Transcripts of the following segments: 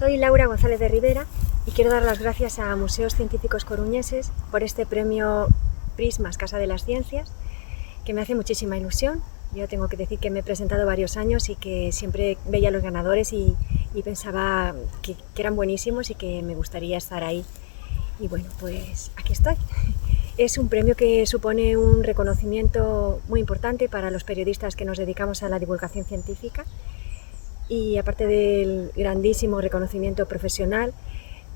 Soy Laura González de Rivera y quiero dar las gracias a Museos Científicos Coruñeses por este premio Prismas Casa de las Ciencias, que me hace muchísima ilusión. Yo tengo que decir que me he presentado varios años y que siempre veía a los ganadores y pensaba que eran buenísimos y que me gustaría estar ahí. Y bueno, pues aquí estoy. Es un premio que supone un reconocimiento muy importante para los periodistas que nos dedicamos a la divulgación científica. Y aparte del grandísimo reconocimiento profesional,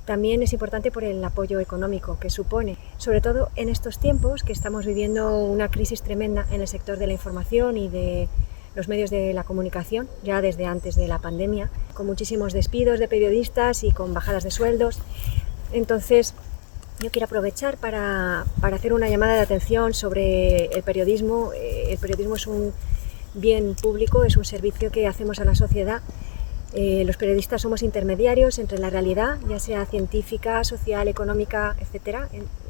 también es importante por el apoyo económico que supone, sobre todo en estos tiempos que estamos viviendo una crisis tremenda en el sector de la información y de los medios de la comunicación, ya desde antes de la pandemia, con muchísimos despidos de periodistas y con bajadas de sueldos. Entonces, yo quiero aprovechar para hacer una llamada de atención sobre el periodismo. El periodismo es un bien público, es un servicio que hacemos a la sociedad. Los periodistas somos intermediarios entre la realidad, ya sea científica, social, económica, etc.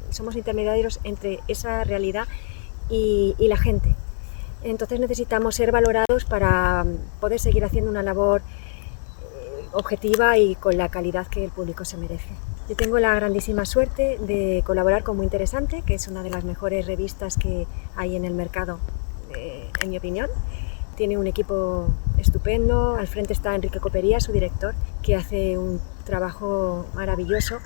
Somos intermediarios entre esa realidad y la gente. Entonces necesitamos ser valorados para poder seguir haciendo una labor objetiva y con la calidad que el público se merece. Yo tengo la grandísima suerte de colaborar con Muy Interesante, que es una de las mejores revistas que hay en el mercado, en mi opinión. Tiene un equipo estupendo, al frente está Enrique Copería, su director, que hace un trabajo maravilloso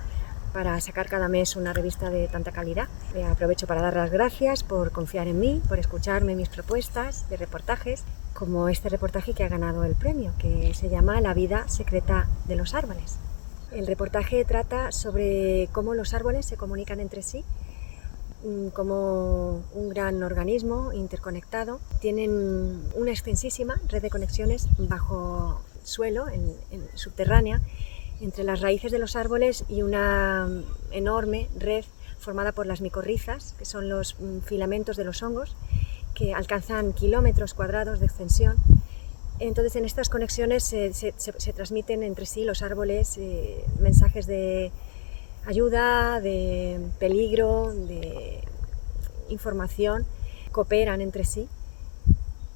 para sacar cada mes una revista de tanta calidad. Aprovecho para dar las gracias por confiar en mí, por escucharme mis propuestas de reportajes, como este reportaje que ha ganado el premio, que se llama La vida secreta de los árboles. El reportaje trata sobre cómo los árboles se comunican entre sí, como un gran organismo interconectado. Tienen una extensísima red de conexiones bajo suelo, subterránea, entre las raíces de los árboles y una enorme red formada por las micorrizas, que son los filamentos de los hongos, que alcanzan kilómetros cuadrados de extensión. Entonces, en estas conexiones se transmiten entre sí los árboles mensajes de ayuda, de peligro, de información, cooperan entre sí.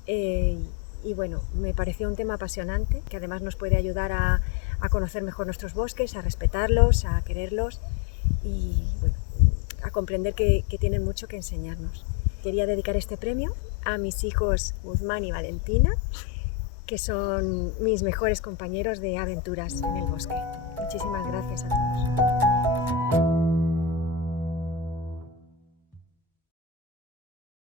Y bueno, me pareció un tema apasionante, que además nos puede ayudar a conocer mejor nuestros bosques, a respetarlos, a quererlos y bueno, a comprender que tienen mucho que enseñarnos. Quería dedicar este premio a mis hijos Guzmán y Valentina, que son mis mejores compañeros de aventuras en el bosque. Muchísimas gracias a todos.